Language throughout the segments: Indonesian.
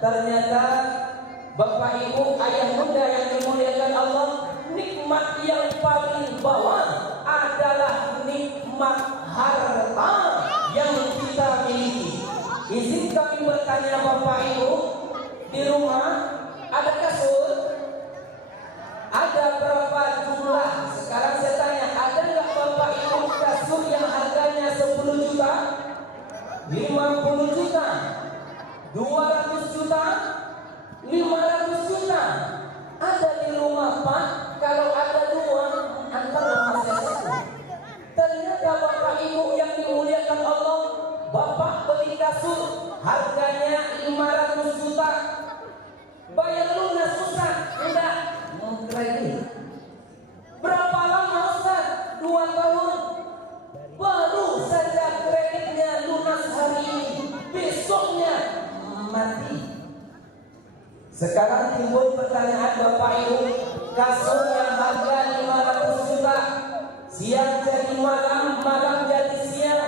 ternyata Bapak Ibu ayah bunda yang dimuliakan Allah, nikmat yang paling bawah adalah nikmat harta yang kita miliki. Izin kami bertanya Bapak Ibu, di rumah ada kasur? Ada berapa jumlah? Sekarang saya tanya, ada nggak Bapak Ibu kasur yang harganya 10 juta? 50 juta? 200 juta? 500 juta? Ada di rumah Pak? Kalau ada dua, antar rumah saya satu. Ternyata Bapak Ibu yang dimuliakan Allah, Bapak beli kasur harganya 500 juta. Bayar lunas Ustaz? Enggak, kredit. Berapa lama Ustaz? 2 tahun. Baru saja kreditnya lunas hari ini, besoknya mati. Sekarang timbul pertanyaan Bapak Ibu, kasur yang harga 500 juta, siang jadi malam, malam jadi siang,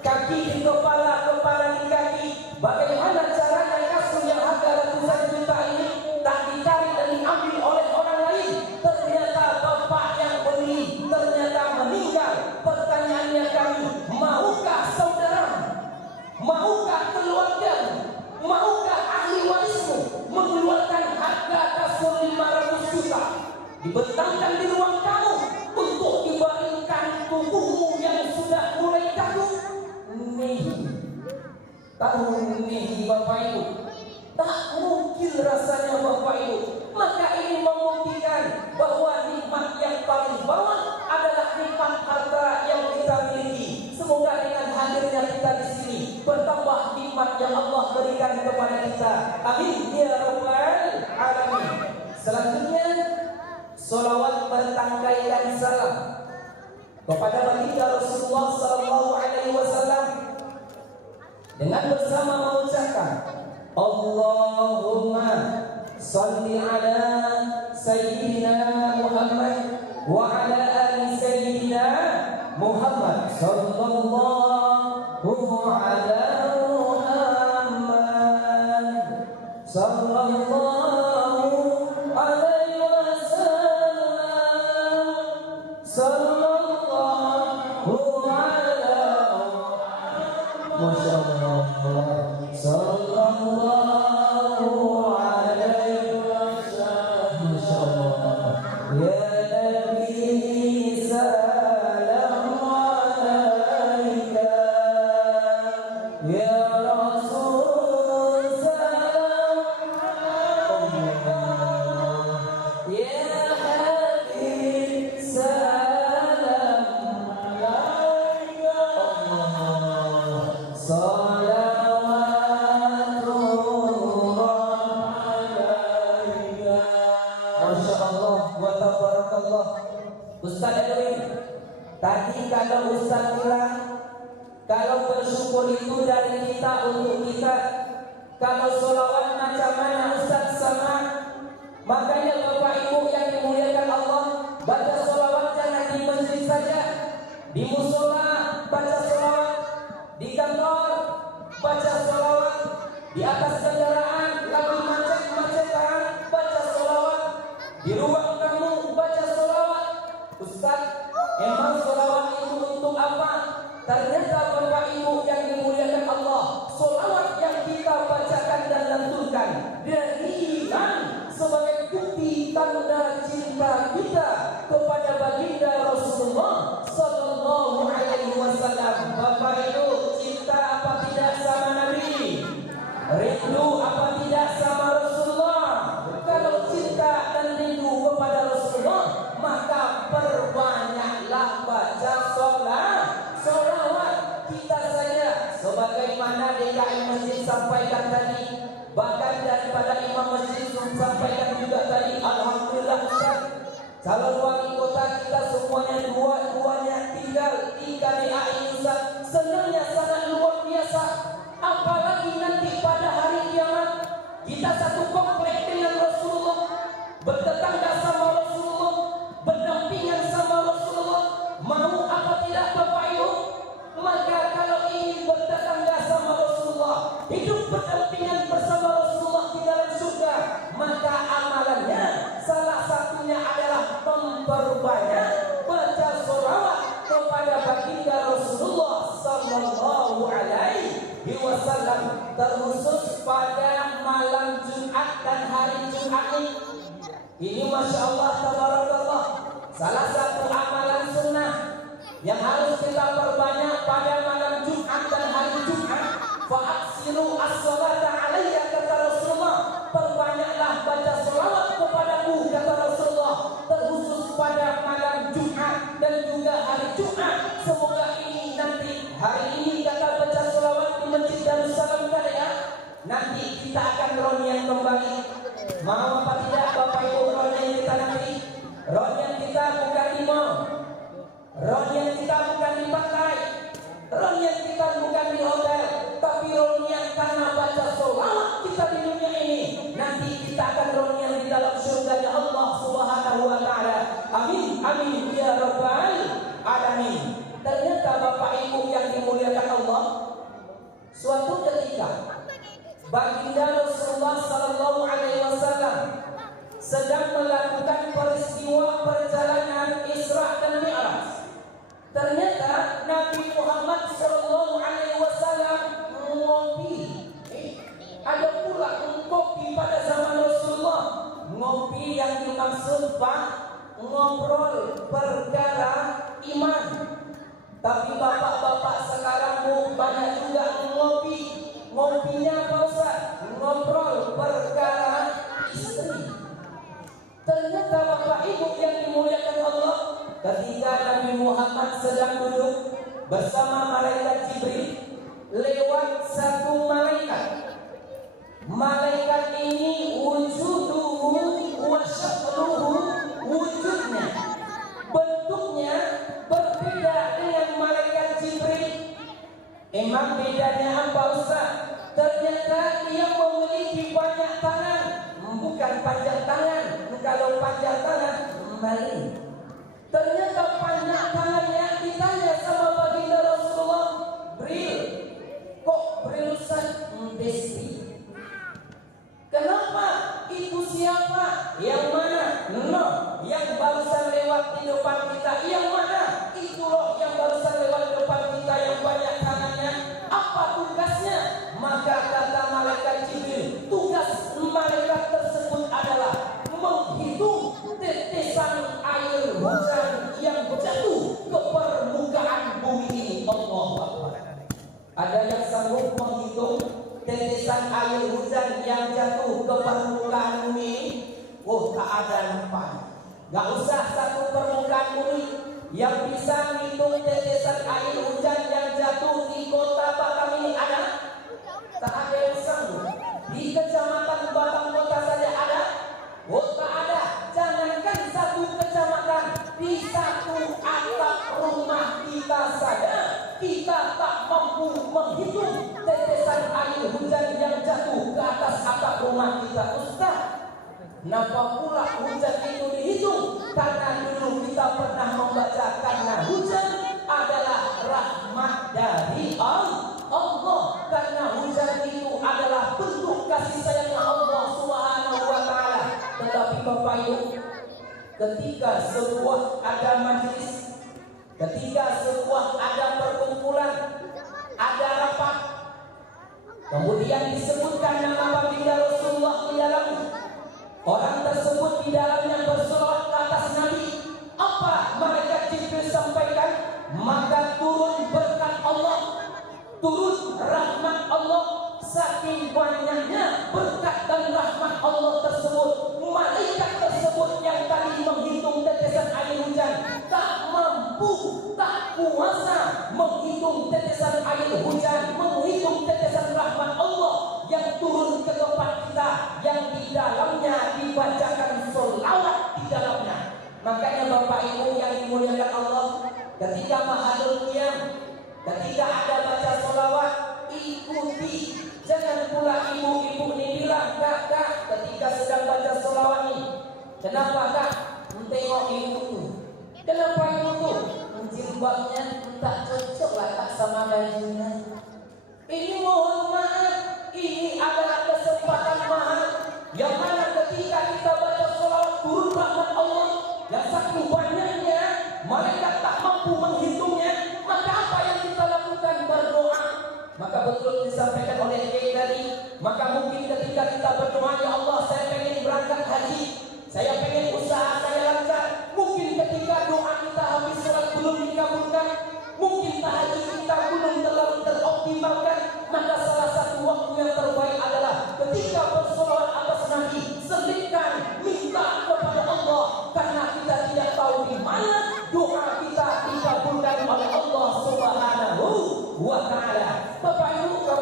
kaki di kepala, kepala di kaki. Bagaimana caranya kasur yang harga ratusan juta ini tak dicari dan diambil oleh orang lain? Ternyata bapak yang beli ternyata meninggal. Pertanyaannya kami, maukah saudara, maukah keluarga, maukah ahli warismu mengeluarkan harga kasur 500 juta dibentangkan di ruang kamu untuk dibaringkan tubuhmu yang sudah mulai kaku? Tahu nih Bapak Ibu, tak mungkin rasanya Bapak Ibu. Maka ini membuktikan bahwa nikmat yang paling bawah adalah nikmat harta yang kita miliki. Semoga dengan hadirnya kita di sini bertambah nikmat yang Allah berikan kepada kita. Amin ya rabbal alamin. Selanjutnya, salawat bertangkaikan salam kepada baginda Rasulullah sallallahu alaihi wasallam dengan bersama mengucapkan Allahumma salli ala sayyidina Muhammad wa ala ali sayyidina Muhammad sallallahu ala Muhammad sallallahu alaihi wasallam sallallahu ala Masya Allah, sallallahu alaihi wasallam, Masya Allah, ya Nabi salam alaika, ya Rasul salam Allah, ya Habib salam alaika Allah. Salawatullah alaika. Masya Allah wa tabarakallah. Ustaz Edwin, tadi kalau Ustaz bilang kalau bersyukur itu dari kita untuk kita, kalau sholawat macam mana Ustaz sama? Makanya Bapak Ibu yang dimuliakan Allah, baca sholawat jangan di masjid saja, di musola baca sholawat, di kantor baca sholawat, di atas kendaraan lagi macet-macetan baca sholawat, di ruang tamu baca sholawat. Ustaz, emang sholawat itu untuk apa? Ternyata Bapak Ibu yang dimuliakan Allah, sholawat yang kita bacakan dan lantunkan dan sebagai bukti tanda cinta kita kepada baginda Rasulullah sallallahu alaihi wasallam. Bapak Ibu, cinta apa tidak sama Nabi? Rindu apa tidak sama Rasulullah? Kalau cinta dan rindu kepada Rasulullah, maka perbanyaklah baca sholawat kita saja. Sebagaimana DKI Masjid sampaikan tadi, bahkan daripada imam masjid sampaikan juga tadi, alhamdulillah Ustaz, calon wali kota kita semuanya dua-duanya tinggal di KDAI Ustaz. Senangnya sangat luar biasa. Apalagi nanti pada hari kiamat kita satu komplek dengan Rasulullah, bertetangga sama Rasulullah, berdampingan sama Rasulullah. Mau apa tidak Bapak Ibu? Maka kalau ingin bertetangga sama Rasulullah, hidup berdampingan bersama Rasulullah, wasallam, terkhusus pada malam Jumat dan hari Jumat ini. Ini Masya Allah tabarakallah, salah satu amalan sunnah yang harus kita perbanyak pada malam Jumat dan hari Jumat. Fa'aksiru as-salata alayya, kata Rasulullah, perbanyaklah baca salawat kepadaku, kata Rasulullah, terkhusus pada malam Jumat dan juga hari Jumat. Semoga ini nanti hari ini kata baca salawat di Masjid Darussalam Karya, nanti kita akan ronian kembali. Mau apa tidak Bapak Ibu, ronian kita nanti? Ronian kita bukan di mall, ronian kita bukan di pantai, ronian kita bukan di hotel, tapi ronian karena baca salawat kita di dunia ini. Nanti kita akan ronian di dalam surga Allah Subhanahu wa taala. Amin amin ya rabbal alamin. Ternyata Bapak Ibu yang dimuliakan Allah, suatu ketika baginda Rasulullah sallallahu alaihi wasallam sedang melakukan peristiwa perjalanan Isra dan Mi'raj. Ternyata Nabi Muhammad sallallahu alaihi wasallam ngopi. Ada pula ngopi pada zaman Rasulullah. Ngopi yang dimaksud Pak, ngobrol perkara iman. Tapi bapak-bapak sekarang banyak juga ngopi. Ngopinya apa Ustaz? Ngobrol perkara istri. Ternyata Bapak Ibu yang dimuliakan Allah, ketika Nabi Muhammad sedang duduk bersama malaikat Jibril, lewat satu malaikat. Malaikat ini wujuduhu wa syakluhu, wujudnya, bentuknya berbeda dengan malaikat Jibril. Emang bedanya apa Ustaz? Ternyata dia memiliki banyak tangan, bukan panjang tangan. Kalau panjang tangan maling. Ternyata panjang tangannya. Ditanya sama baginda Rasulullah, Bril, kok Bril Ustaz? Besti. Kenapa? Itu siapa? Yang mana? No, yang barusan lewat di depan kita. Yang mana? Itu loh yang barusan lewat di depan kita yang banyak tangannya. Apa tugasnya? Maka kata malaikat Jibril, tugas malaikat tersebut adalah menghitung tetesan air hujan yang jatuh ke permukaan bumi ini. Allahu Akbar. Ada yang sanggup menghitung tetesan air hujan yang jatuh ke permukaan bumi ini? Oh, tak ada nampak. Gak usah satu permukaan bumi. Yang bisa menghitung tetesan air hujan yang jatuh di kota Batam ini ada? Tak ada yang sanggup. Di kecamatan Batam kota saja ada? Oh, tak ada. Jangankan satu kecamatan, di satu atap rumah kita saja kita tak mampu menghitung tetesan air hujan yang jatuh ke atas atap rumah kita. Ustaz, kenapa pula hujan itu dihitung? Karena dulu kita pernah membaca, karena hujan adalah rahmat dari Allah. Karena hujan itu adalah bentuk kasih sayangnya Allah Subhanahu wa taala. Tetapi Bapak Ibu, ketika sebuah ada majlis, ketika sebuah ada perkumpulan, ada rapat, kemudian disebutkan nama baginda Rasulullah di dalamnya, orang tersebut di dalamnya bersolawat ke atas Nabi. Apa malaikat Jibril sampaikan? Maka turun berkat Allah, turun rahmat Allah. Saking banyaknya berkat dan rahmat Allah tersebut, malaikat tersebut yang tadi menghitung tetesan air hujan tak mampu, tak kuasa menghitung tetesan air hujan, menghitung tetesan rahmat Allah yang turun ke tempat kita, yang di dalamnya dibacakan sholawat di dalamnya. Makanya Bapak Ibu yang dimuliakan Allah, ketika mahadul qiyam, ketika ada baca sholawat, ikuti. Jangan pula ibu-ibu ini bilang, Kak, ketika sedang baca sholawat ini, kenapa Kak? Tengok ibu tuh. Kenapa ibu tuh? Jilbabnya tak cocok lah Kak sama bajunya. Ini mohon maaf, ini adalah kesempatan mahal yang mana ketika kita baca sholawat turun rahmat Allah yang saking banyaknya malaikat tak mampu menghitungnya. Maka apa yang kita lakukan? Berdoa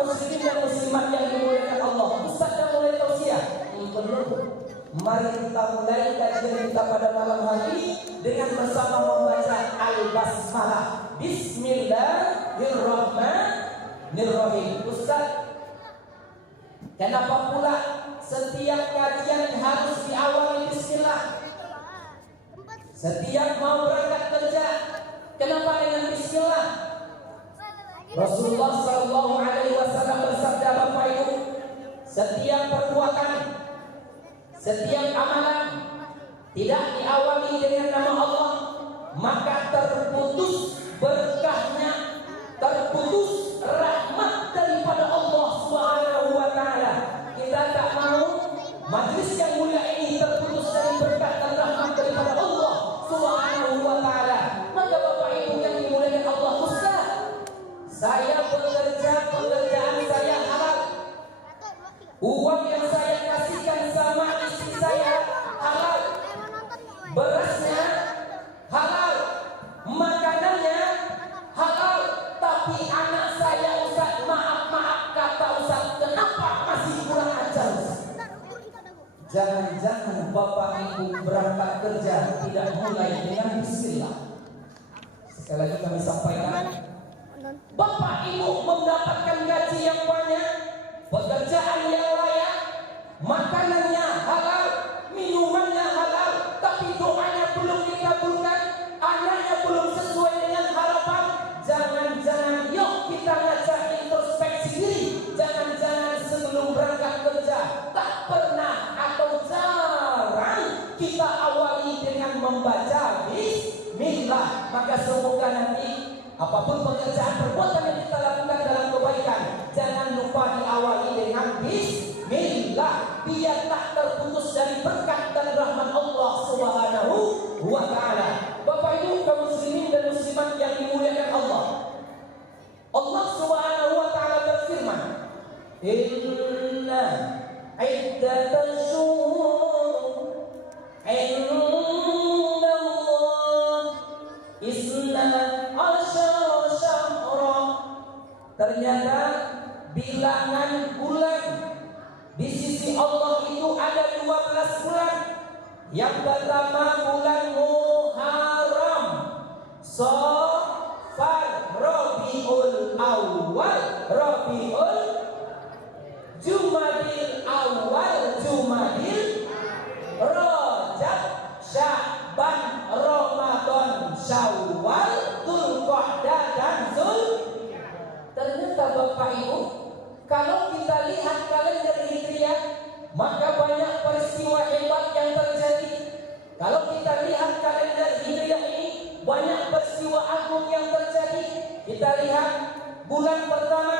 muslimin dan muslimat yang dimuliakan Allah, Ustaz dah mulai tausiah. Belum. Mari kita mulai kajian kita pada malam hari dengan bersama membaca Al-Basmalah. Bismillahirrahmanirrahim. Ustaz, kenapa pula setiap kajian harus diawali bismillah? Setiap mau berangkat kerja, kenapa dengan bismillah? Rasulullah sallallahu alaihi wasallam bersabda, Bapak Ibu, setiap perbuatan, setiap amalan tidak diawali dengan nama Allah, maka terputus berkahnya, terputus rahmat daripada Allah Subhanahu wa taala. Kita tak mau majlis yang mulia ini terputus dari berkah dan rahmat daripada Allah Subhanahu wa taala. Maka Bapak Ibu yang dimuliakan Allah, Ustaz, saya bekerja, pekerjaan saya halal. Uang yang saya kasihkan sama istri saya halal. Berasnya halal. Makanannya halal. Tapi anak saya, Ustaz, maaf kata Ustaz, kenapa masih kurang ajar? Jangan-jangan Bapak Ibu berangkat kerja tidak mulai dengan bismillah. Sekali lagi kami sampaikan, Bapak Ibu mendapatkan gaji yang banyak, pekerjaan yang layak, makanannya halal, minumannya halal, tapi doanya belum dikabulkan, anaknya belum sesuai dengan harapan. Jangan-jangan yuk kita ngajak introspeksi diri. Jangan-jangan sebelum berangkat kerja tak pernah atau jarang kita awali dengan membaca bismillah. Maka semoga nanti apapun pekerjaan perbuatan yang kita lakukan dalam kebaikan, jangan lupa diawali dengan bismillah, biar tak terputus dari berkat dan rahmat Allah Subhanahu wa taala. Bapak Ibu kaum muslimin dan muslimat yang dimuliakan Allah, Allah Subhanahu wa taala berfirman, "Inna iddatash shuhur 'inda Allah isna asyara syahra." Ternyata bilangan bulan di sisi Allah itu ada 12 bulan. Yang pertama bulan Muharram, Safar, Rabiul Awal, Rabiul Jumadil Awal, Jumadil Rajab, Sya'ban, Ramadan, Syawal, Dzulqa'dah dan Dzul. Ternyata Bapak Ibu, kalau kita lihat kalender Hijriah, maka banyak peristiwa hebat yang terjadi. Kalau kita lihat kalender Hijriah ini, banyak peristiwa agung yang terjadi. Kita lihat bulan pertama,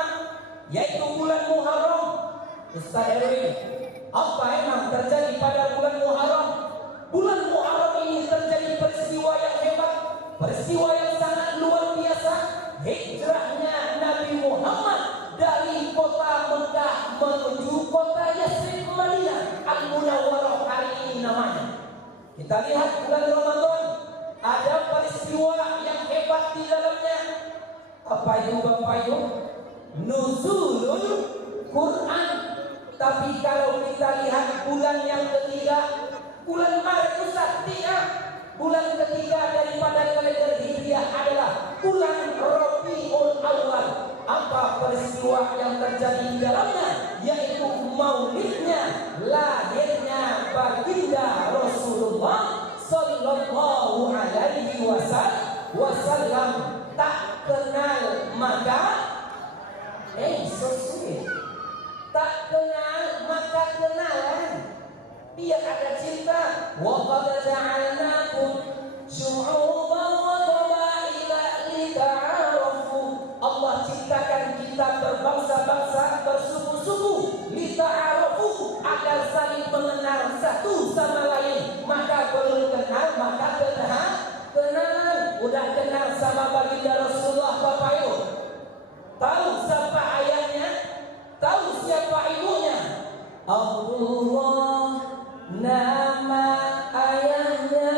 yaitu bulan Muharram. Ustaz Erwin, apa emang terjadi pada bulan Muharram? Bulan Muharram ini terjadi peristiwa yang hebat, peristiwa yang sangat luar biasa. Hijrahnya Nabi Muhammad dari kota Mekah menuju kota Yathrib Madinah Al-Munawwarah hari ini namanya. Kita lihat bulan Ramadan, ada peristiwa yang hebat di dalamnya. Apa itu Bapak Ibu? Nuzulul Quran. Tapi kalau kita lihat bulan yang ketiga, bulan Maret, Ustaz, tidak. Bulan ketiga daripada kalender Hijriah adalah bulan Rabiul Awal. Apa peristiwa yang terjadi di dalamnya? Yaitu maulidnya, lahirnya baginda Rasulullah sallallahu alaihi wasallam. Tak kenal maka so sweet. Tak kenal maka kenalan. Biar ada cinta. Wa qad ja'alnakum syu'uban wa qabaila lita'arafu. Allah ciptakan kita berbangsa-bangsa, bersuku-suku, lita'arafu, agar saling mengenal satu sama lain. Maka belum kenal maka kenalan. Udah kenal sama baginda Rasulullah, Bapak Ibu, tahu siapa ayahnya, tahu siapa ibunya. Abdullah nama ayahnya,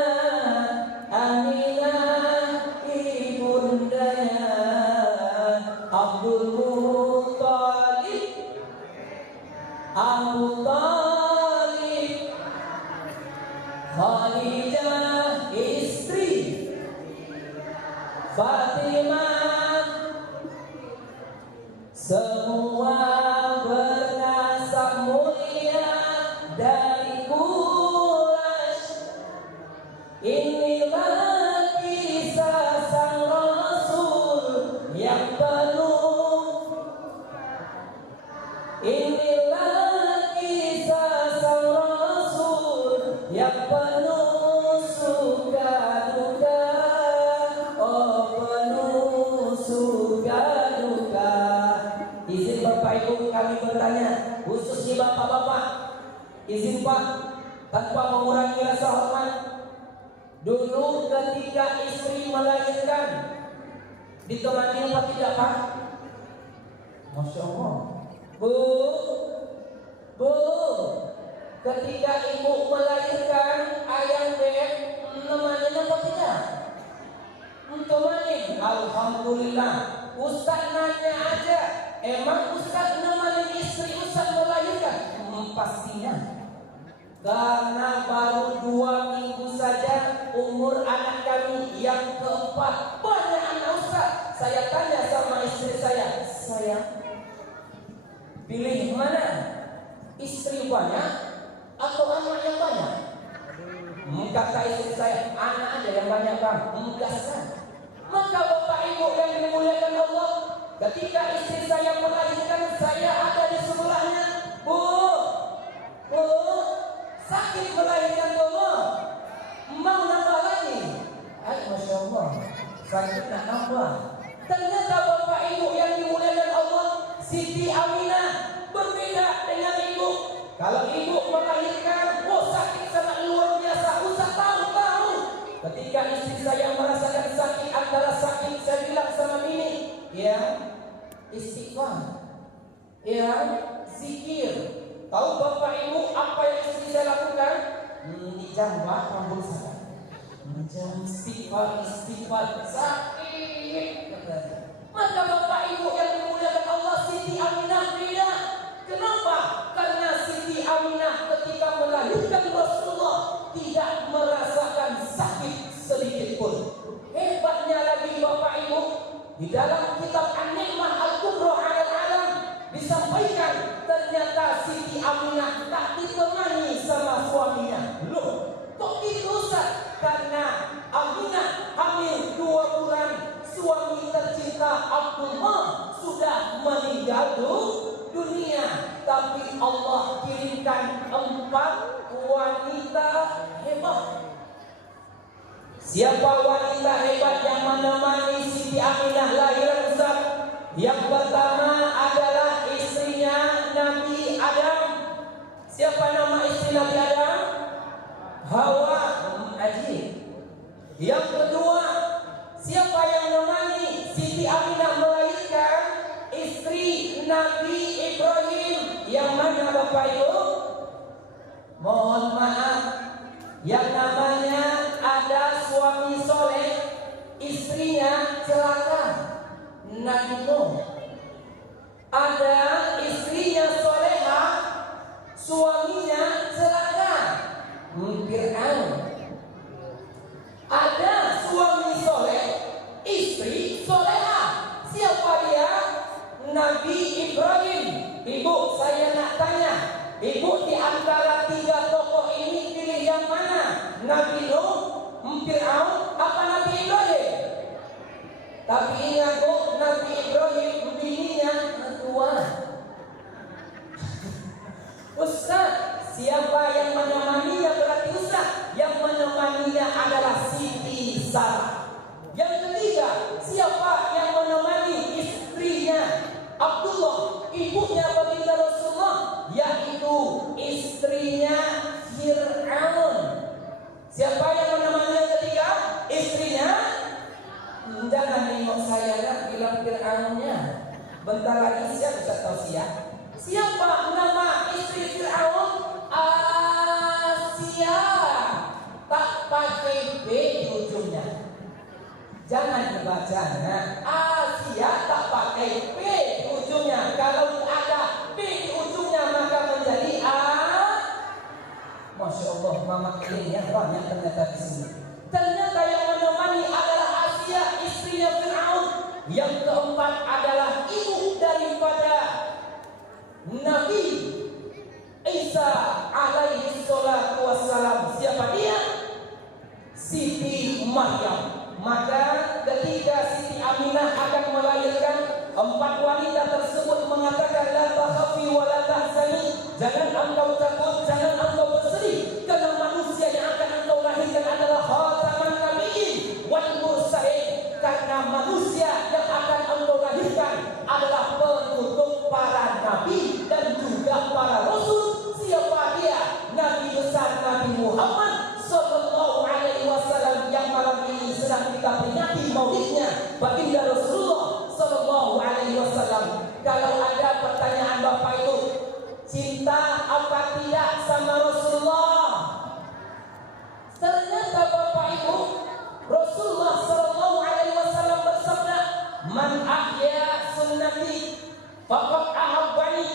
Aminah ibundanya, Abdul Muttalib Abu Thalib, Khadijah istri, Fatimah, semua bernasab mulia dari Quraisy. Inilah kisah sang Rasul yang penuh. Inilah kisah sang Rasul yang penuh suka duka. Oh, penuh suka duka. Izin Bapak Ibu kami bertanya, khususnya bapak-bapak, izin Pak, tanpa mengurangi rasa hormat. Dulu ketika istri melahirkan, ditemani apa tidak Pak? Masya Allah. Bu, ketika ibu melahirkan ayam beb, nemani apa tidak? Temani. Alhamdulillah. Ustaz nanya aja, emang Ustaz nemani istri Ustaz melahirkan? Pastinya. Karena baru 2 minggu saja umur anak kami yang keempat. Banyak anak Ustaz. Saya tanya sama istri saya, sayang, pilih mana? Istri banyak atau anak yang banyak? Kata istri saya, anak aja yang banyak Bang. Kan? Maka Bapak Ibu yang dimuliakan Allah, ketika istri saya melahirkan, saya ada di sebelahnya. Bu, sakit melahirkan Allah, mau nambah lagi? Masya Allah, sakit nak nambah. Ternyata Bapak Ibu yang dimuliakan Allah, Siti Aminah berbeda dengan ibu. Kalau ibu melahirkan, sakit sangat luar biasa. Ustaz tahu. Ketika istri saya merasakan sakit, antara sakit, saya bilang sama bini, ya istighfar, ya zikir. Tahu Bapak Ibu apa yang istri saya lakukan? Dijambak rambut saya. Istighfar sakit. Maka Bapak Ibu yang dimuliakan Allah, Siti Aminah beda. Kenapa? Karena Siti Aminah ketika melahirkan Rasulullah tidak merasakan sakit sedikit pun. Hebatnya lagi Bapak Ibu, di dalam kitab An-Ni'mah Al-Kubra 'alal Alam disampaikan ternyata Siti Aminah tak ditemani sama suaminya. Loh, kok gitu Ustaz? Karena Aminah hamil 2 bulan, suami tercinta Abdullah sudah meninggal dunia, tapi Allah kirimkan 4 wanita hebat. Siapa wanita hebat yang menemani Siti Aminah lahiran Ustaz? Yang pertama adalah istrinya Nabi Adam. Siapa nama istri Nabi Adam? Hawa. Yang kedua, siapa yang menemani Siti Aminah melahirkan? Istri Nabi Ibrahim. Yang mana Bapak Ibu? Mohon maaf, yang namanya ada suami soleh, istrinya celaka, Nabi Nuh. Ada istrinya soleha, suaminya celaka, Fir'aun. Ada suami soleh, istri soleha. Siapa dia? Nabi Ibrahim. Ibu, saya nak tanya, ibu di antara 3 tokoh ini pilih yang mana? Nabi Nuh, Fir'aun, apa Nabi Ibrahim? Tapi ingat Bu, Nabi Ibrahim bininya tua. Ustaz, siapa yang menemaninya? Berarti Ustaz yang menemaninya adalah Siti Sarah. Yang ketiga, siapa yang menemani istrinya Abdullah, ibunya baginda Rasulullah, yaitu istrinya Fir'aun. Siapa yang menemani yang ketiga? Istrinya. Jangan nengok saya dah, bilang Fir'aunnya. Bentar lagi siapa Ustaz tahu siapa nama istri Fir'aun? Asia. Tak pakai B di ujungnya. Jangan dibaca. Asia tak pakai B di ujungnya. Kalau ada B di ujungnya maka menjadi ternyata di sini. Ternyata yang menemani adalah Asia, istrinya Fir'aun. Yang keempat adalah ibu daripada Nabi Isa alaihi salatu wassalam. Siapa dia? Siti Maryam. Maka ketika Siti Aminah akan melahirkan, empat wanita tersebut mengatakan, la takhafi wa la tahzani, jangan engkau takut, jangan engkau bersedih, karena manusia yang akan engkau lahirkan adalah khataman nabiyyin wal mursalin, karena manusia yang akan engkau lahirkan adalah penutup para nabi dan juga para rasul. Siapa dia? Nabi besar Nabi Muhammad sallallahu alaihi wasallam yang malam ini sedang kita peringati maulidnya, baginda Rasulullah sallallahu alaihi wasallam. Kalau ada pertanyaan Bapak Ibu, cinta apa tidak sama Rasulullah? Ternyata Bapak Ibu, Rasulullah sallallahu alaihi wasallam bersabda, "Man ahya sunnati faqad ahabbani,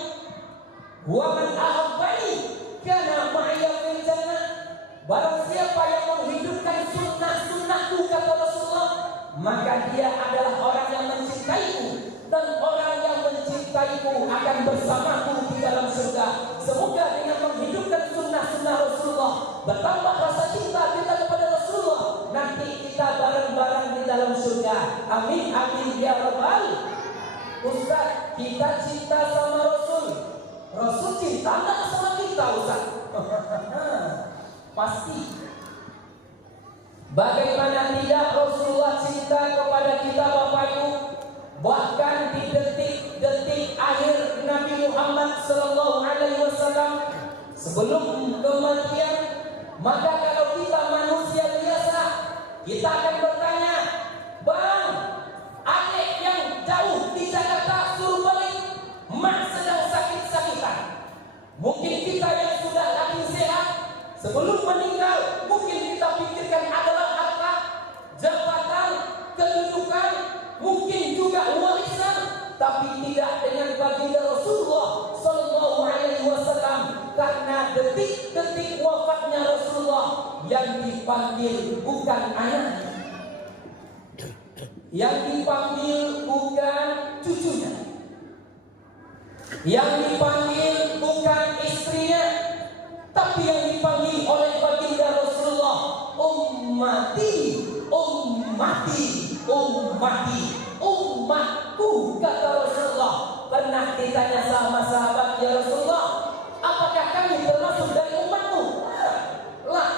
wa man ahabbani kana ma'iyya fil jannah." Barang siapa yang menghidupkan sunnah-sunnahku, kata Rasulullah, maka dia adalah orang yang mencintaiku, dan orang yang mencintaiku akan bersamaku di dalam surga. Semoga dengan menghidupkan sunnah-sunnah Rasulullah, bertambah rasa cinta kita kepada Rasulullah, nanti kita bareng-bareng di dalam surga. Amin, amin ya rabbal. Ustaz, kita cinta sama Rasul, Rasul cinta nggak sama kita, Ustaz? Pasti. Bagaimana tidak Rasulullah cinta kepada kita, Bapak Ibu? Bahkan di detik-detik akhir Nabi Muhammad sallallahu alaihi wasallam sebelum kematian, maka kalau kita manusia biasa, kita akan bertanya, "Bang, adik yang jauh di Jakarta suruh balik, mak sedang sakit-sakitan." Mungkin kita yang sudah lagi sehat, sebelum meninggal, mungkin kita pikirkan adalah harta, jabatan, kedudukan, mungkin juga warisan, tapi tidak dengan baginda Rasulullah sallallahu alaihi wasallam, karena detik-detik wafatnya Rasulullah yang dipanggil bukan anaknya, yang dipanggil bukan cucunya, yang dipanggil bukan istrinya, tapi yang dipanggil oleh baginda Rasulullah, ummati, ummati, ummati, umatku, kata Rasulullah. Pernah ditanya sama sahabat, "Ya Rasulullah, apakah kami termasuk dari umatmu?" Lah,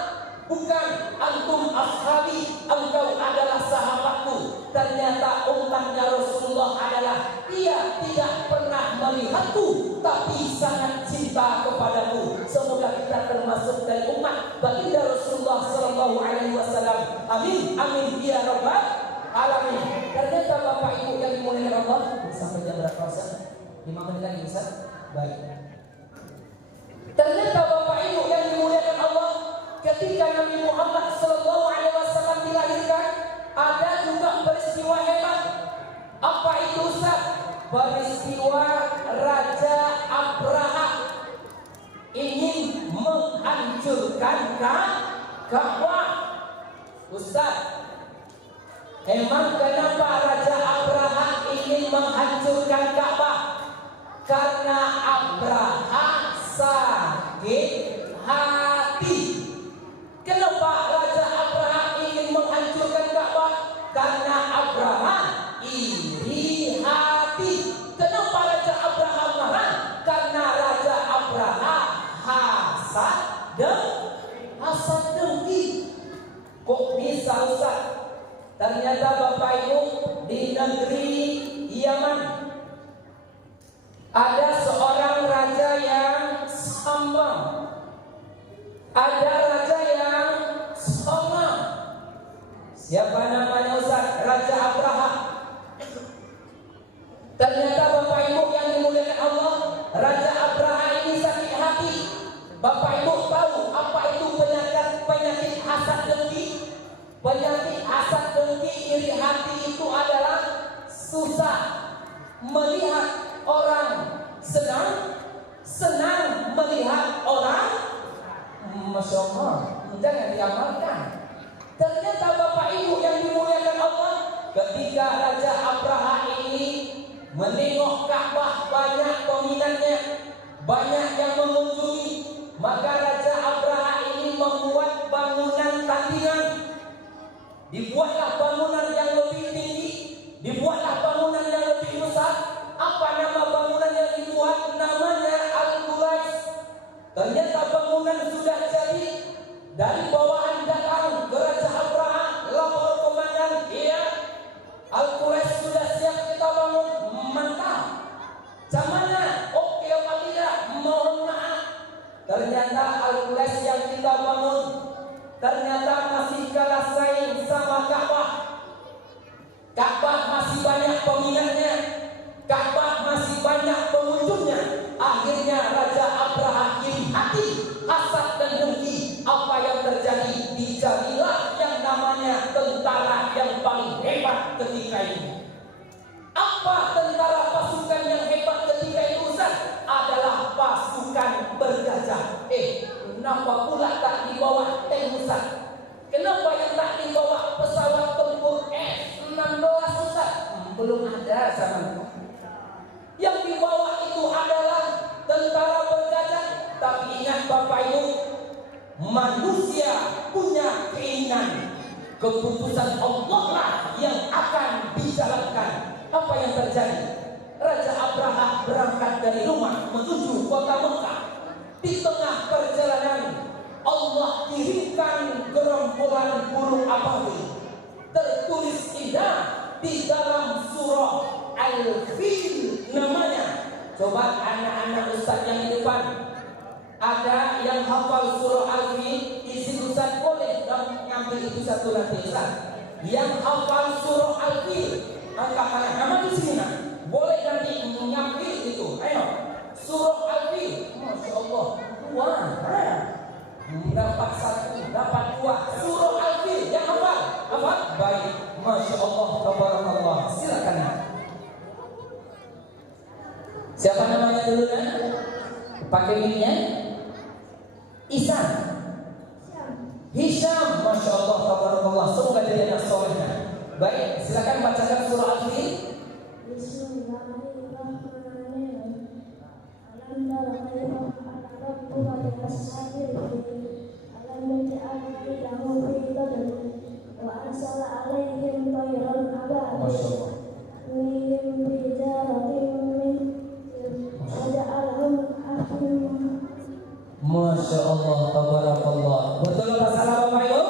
bukan, antum ashabi, engkau adalah sahabatku. Ternyata umatnya Rasulullah adalah dia tidak pernah melihatku, tapi sangat cinta kepadaku. Semoga kita termasuk dari umat baginda Rasulullah sallallahu alaihi wasallam. Amin, amin ya rabbal alamin. Ternyata Bapak Ibu yang dimuliakan Allah, sampai jam berapa Ustaz? 5 menit lagi Ustaz? Baik. Ternyata Bapak Ibu yang dimuliakan Allah, ketika Nabi Muhammad sallallahu alaihi wasallam dilahirkan, ada juga peristiwa hebat. Apa itu Ustaz? Peristiwa Raja Abraha ingin menghancurkan Ka'bah. Ustaz, emang kenapa Raja Abraha ingin menghancurkan Ka'bah? Karena Abraha sakit hati. Kenapa Raja Abraha ingin menghancurkan Ka'bah? Karena Abraha iri hati. Kenapa Raja Abraha marah? Karena Raja Abraha hasad dengki. Kok bisa Ustaz? Ternyata Bapak Ibu, di negeri Yaman ada seorang raja yang sombong, ada raja yang sombong. Siapa namanya Ustaz? Raja Abraha. Ternyata Bapak Ibu yang dimuliakan Allah, Raja Abraha ini sakit hati. Bapak Ibu tahu apa itu penyakit hasad dengki? Penyakit hasad dengki, iri hati itu adalah susah melihat orang senang melihat orang, Masya Allah. Jangan diamalkan. Ternyata Bapak Ibu yang dimuliakan Allah, ketika Raja Abraha ini menengok Ka'bah, banyak peminatnya, banyak yang mengunjungi, maka Raja Abraha ini membuat bangunan tandingan. Dibuatlah bangunan yang lebih tinggi, dibuatlah bangunan yang lebih besar. Apa nama bangunan yang dibuat? Namanya Al-Qulais. Ternyata bangunan sudah jadi. Dari bawahan datang ke Raja Abraha, lapor komandan, iya, Al-Qulais sudah siap kita bangun. Mantap. Camanya oke apa tidak? Mohon maaf. Ternyata Al-Qulais yang kita bangun ternyata masih kalah saing sama Ka'bah. Ka'bah masih banyak peminatnya, Ka'bah masih banyak pengunjungnya. Akhirnya Raja Abraha iri hati, hasad dan dengki. Apa yang terjadi? Dicarilah yang namanya tentara yang paling hebat ketika itu. Apa tentara pasukan yang hebat ketika itu, Ustaz? Adalah pasukan bergajah. Kenapa pula tak di bawah tank, Ustaz? Kenapa yang tak di bawah pesawat tempur F-16, Ustaz? Belum ada zaman. Yang di bawah itu adalah tentara bergajah. Tapi ingat Bapak Ibu, manusia punya keinginan. Keputusan Allah lah yang akan dijalankan. Apa yang terjadi? Raja Abraha berangkat dari rumah menuju kota Mekah. Di tengah perjalanan Allah kirimkan gerombolan burung ababil. Tertulis indah di dalam surah Al-Fil namanya. Coba anak-anak Ustaz yang di depan, ada yang hafal surah Al-Fil? Isi Ustaz boleh dan ngambil itu satu nanti Ustaz. Yang hafal surah Al-Fil, angkat tangan. Nama di sini nak. Boleh nanti ngambil itu. Ayo. Surah Al-Fil. Masya Allah. Wah. Dapat satu, dapat dua. Surah Al-Fil. Yang hafal? Hafal? Baik. Masya Allah. Tabarakallah. Silakan. Siapa namanya dulu kan? Pakai mic-nya. Isan. Hisham. Masya Allah. Tabarakallah. Semoga jadi anak solehnya. Baik. Silakan bacakan surah Al-Fil. Bismillahirrahmanirrahim. Alam tara kaifa fa'ala rabbuka bi ashabil fil. Alam yaj'al kaydahum fi tadlil wa arsala 'alaihim tayran ababil. Masyaallah. Min bijaratin min wa ja'alhum ahim. Masya Allah, tabarakallah. Betul tak salah Bapak Ibu?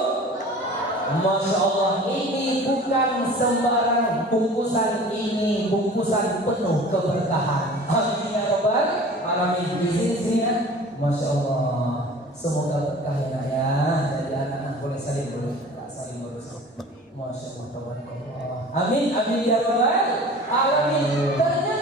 Masya Allah, ini bukan sembarang bungkusan, ini bungkusan penuh keberkahan. Amin ya rabbal alamin. Izin ya. Masya Allah, semoga berkah ya nak ya. Jadi anak boleh saling boleh tak saling berdoa. Masya Allah, tabarakallah. Amin amin ya rabbal alamin. Ternyata